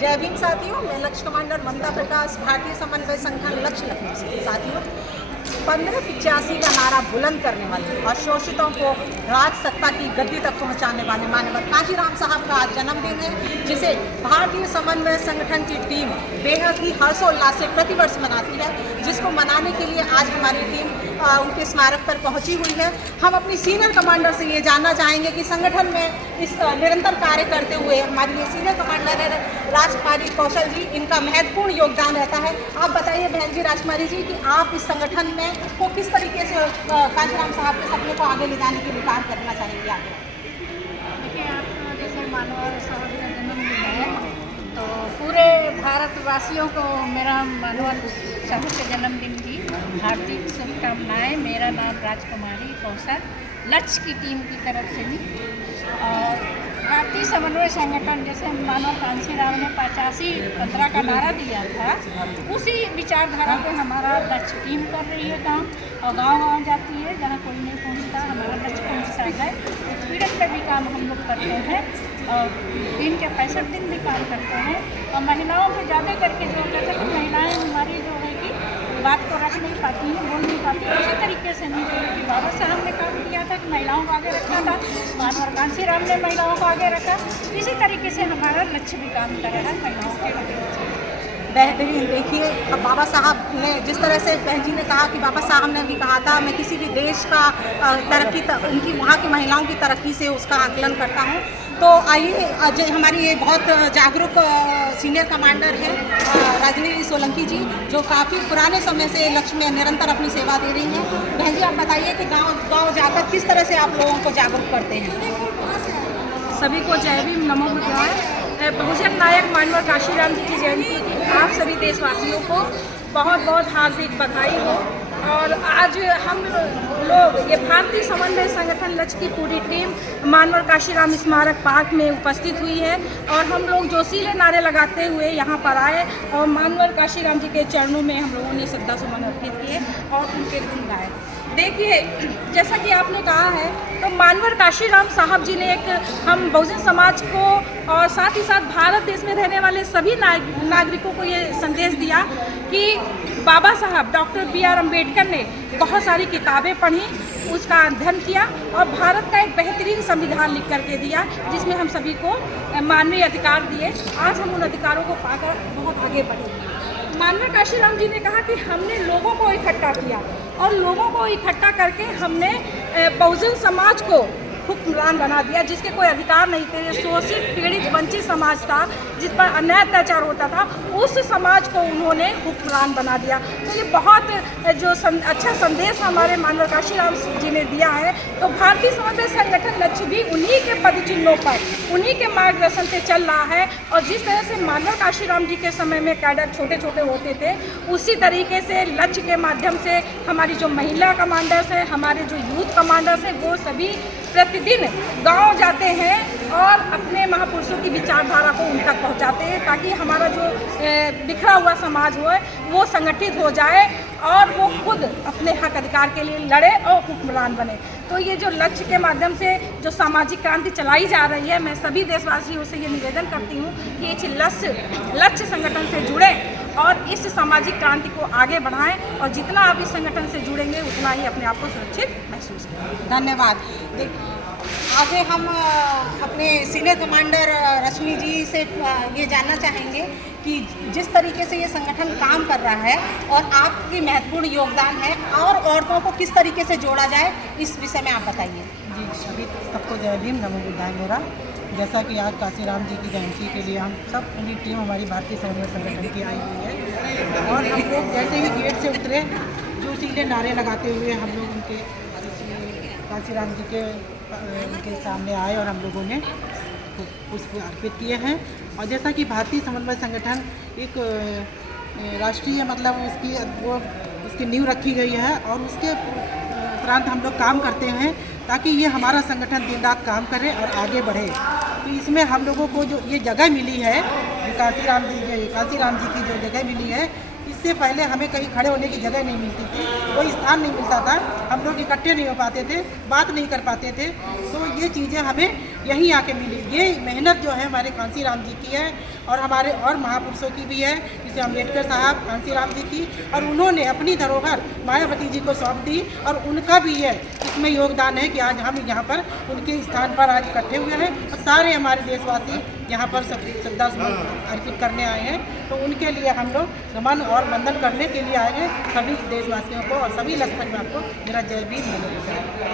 जय भीम साथियों, मैं लक्ष्य कमांडर ममता प्रकाश, भारतीय समन्वय संगठन लक्ष्य लखनऊ से। साथियों, 1585 का नारा बुलंद करने वाले और शोषितों को राज सत्ता की गद्दी तक पहुंचाने वाले माननीय कांशीराम साहब का आज जन्मदिन है, जिसे भारतीय समन्वय संगठन की टीम बेहद ही हर्षोल्लास से प्रतिवर्ष मनाती है। जिसको मनाने के लिए आज हमारी टीम उनके स्मारक पर पहुंची हुई है। हम अपनी सीनियर कमांडर से ये जानना चाहेंगे कि संगठन में इस निरंतर कार्य करते हुए हमारी ये सीनियर कमांडर है राजकुमारी कौशल जी, इनका महत्वपूर्ण योगदान रहता है। आप बताइए बहन जी, राजकुमारी जी, कि आप इस संगठन में को किस तरीके से कांशीराम साहब के सपने को आगे ले जाने के लिए काम करना चाहेंगे आगे? देखिए, आप जैसे मानव साहब का जन्मदिन है, तो पूरे भारतवासियों को मेरा मानव साहब के जन्मदिन की हार्दिक शुभकामनाएं। मेरा नाम राजकुमारी कौशल, लक्ष्य की टीम की तरफ से भी। और भारतीय समन्वय संगठन, जैसे मानव कांशीराम ने 85-15 का नारा दिया था, उसी विचारधारा पे हमारा लक्ष्य टीम कर रही है काम, और गांव-गांव जाती है जहां कोई नहीं पहुंचता, हमारा लक्ष्य पहुंचता है। उत्पीड़न पे भी काम हम लोग करते हैं और दिन के 65 दिन भी काम करते हैं। और महिलाओं को ज़्यादा करके जो कहते हैं, महिलाएँ हमारी जो है कि बात को रख नहीं पाती हैं, बोल नहीं पाती, उसी तरीके से नहीं बोली। बाबा साहब ने काम किया था कि महिलाओं को आगे रखा था, मानव कांशीराम ने महिलाओं को आगे रखा, इसी तरीके से हमारा लक्ष्य भी काम कर रहा है महिलाओं के लिए। बेहतरीन। देखिए, अब बाबा साहब ने जिस तरह से बहन जी ने कहा कि बाबा साहब ने भी कहा था, मैं किसी भी देश का तरक्की उनकी वहाँ की महिलाओं की तरक्की से उसका आकलन करता हूँ। तो आइए, आज हमारी ये बहुत जागरूक सीनियर कमांडर है रजनी सोलंकी जी, जो काफ़ी पुराने समय से लक्ष्य में निरंतर अपनी सेवा दे रही हैं। बहन जी, आप बताइए कि गाँव जाकर किस तरह से आप लोगों को जागरूक करते हैं? सभी को जय भीम, नमो बुद्धाय। बहुजन नायक मानव कांशीराम जी की जयंती की आप सभी देशवासियों को बहुत बहुत हार्दिक बधाई हो। और आज हम लोग ये भारतीय समन्वय संगठन लक्ष्य की पूरी टीम मानव कांशीराम स्मारक पार्क में उपस्थित हुई है, और हम लोग जोशीले नारे लगाते हुए यहाँ पर आए और मानव कांशीराम जी के चरणों में हम लोगों ने श्रद्धा सुमन अर्पित किए और उनके गुण गाए। देखिए, जैसा कि आपने कहा है, तो मानव कांशीराम साहब जी ने एक हम बहुजन समाज को और साथ ही साथ भारत देश में रहने वाले सभी नागरिकों को ये संदेश दिया कि बाबा साहब डॉक्टर B.R. अम्बेडकर ने बहुत सारी किताबें पढ़ी, उसका अध्ययन किया और भारत का एक बेहतरीन संविधान लिख करके दिया, जिसमें हम सभी को मानवीय अधिकार दिए। आज हम उन अधिकारों को पाकर बहुत आगे बढ़े। मानव कांशीराम जी ने कहा कि हमने लोगों को इकट्ठा किया और लोगों को इकट्ठा करके हमने बहुजन समाज को हुक्मरान बना दिया, जिसके कोई अधिकार नहीं थे। शोषित, पीड़ित, वंचित समाज था, जिस पर अन्याय अत्याचार होता था, उस समाज को उन्होंने हुक्मरान बना दिया। तो ये बहुत जो अच्छा संदेश हमारे मानव कांशीराम जी ने दिया है। तो भारतीय समन्वय संगठन लक्ष्य भी उन्हीं के पद चिन्हों पर, उन्हीं के मार्गदर्शन से चल रहा है। और जिस तरह से मानव कांशीराम जी के समय में कैडर छोटे छोटे होते थे, उसी तरीके से लक्ष्य के माध्यम से हमारी जो महिला कमांडर्स हैं, हमारे जो यूथ कमांडर्स हैं, वो सभी प्रतिदिन गांव जाते हैं और अपने महापुरुषों की विचारधारा को उन तक पहुंचाते हैं, ताकि हमारा जो बिखरा हुआ समाज हो वो संगठित हो जाए और वो खुद अपने हक अधिकार के लिए लड़े और हुक्मरान बने। तो ये जो लक्ष्य के माध्यम से जो सामाजिक क्रांति चलाई जा रही है, मैं सभी देशवासियों से ये निवेदन करती हूँ कि इस लक्ष्य संगठन से जुड़े और इस सामाजिक क्रांति को आगे बढ़ाएं, और जितना आप इस संगठन से जुड़ेंगे उतना ही अपने आप को सुरक्षित महसूस करेंगे। धन्यवाद। आगे हम अपने सीनियर कमांडर रश्मि जी से ये जानना चाहेंगे कि जिस तरीके से ये संगठन काम कर रहा है और आपकी महत्वपूर्ण योगदान है, और औरतों को किस तरीके से जोड़ा जाए, इस विषय में आप बताइए। जी, सभी सबको जय भीम, नमो बुद्धाय। मेरा जैसा कि आज कांशीराम जी की जयंती के लिए हम सब पूरी टीम हमारी भारतीय समन्वय संगठन की आई हुई है, और हम लोग जैसे ही गेट से उतरे, जो सीधे नारे लगाते हुए हम लोग उनके कांशीराम जी के उनके सामने आए और हम लोगों ने पुष्प अर्पित किए हैं। और जैसा कि भारतीय समन्वय संगठन एक राष्ट्रीय मतलब उसकी नींव रखी गई है, और उसके उपरांत हम लोग काम करते हैं ताकि ये हमारा संगठन दिन रात काम करे और आगे बढ़े। तो इसमें हम लोगों को जो ये जगह मिली है, कांशीराम जी की जो जगह मिली है, इससे पहले हमें कहीं खड़े होने की जगह नहीं मिलती थी, कोई स्थान नहीं मिलता था, हम लोग इकट्ठे नहीं हो पाते थे, बात नहीं कर पाते थे। तो ये चीज़ें हमें यहीं आके मिली। ये मेहनत जो है हमारे कांसी राम जी की है और हमारे और महापुरुषों की भी है, जैसे अम्बेडकर साहब, कांसी राम जी की, और उन्होंने अपनी धरोहर मायावती जी को सौंप दी और उनका भी है इसमें योगदान है कि आज हम यहाँ पर उनके स्थान पर आज इकट्ठे हुए हैं और सारे हमारे देशवासी यहाँ पर सब श्रद्धासुमन अर्पित करने आए हैं। तो उनके लिए हम लोग नमन और वंदन करने के लिए आए हैं सभी देशवासियों को और सभी लक्ष्य परिवार को। मेरा जय भीम।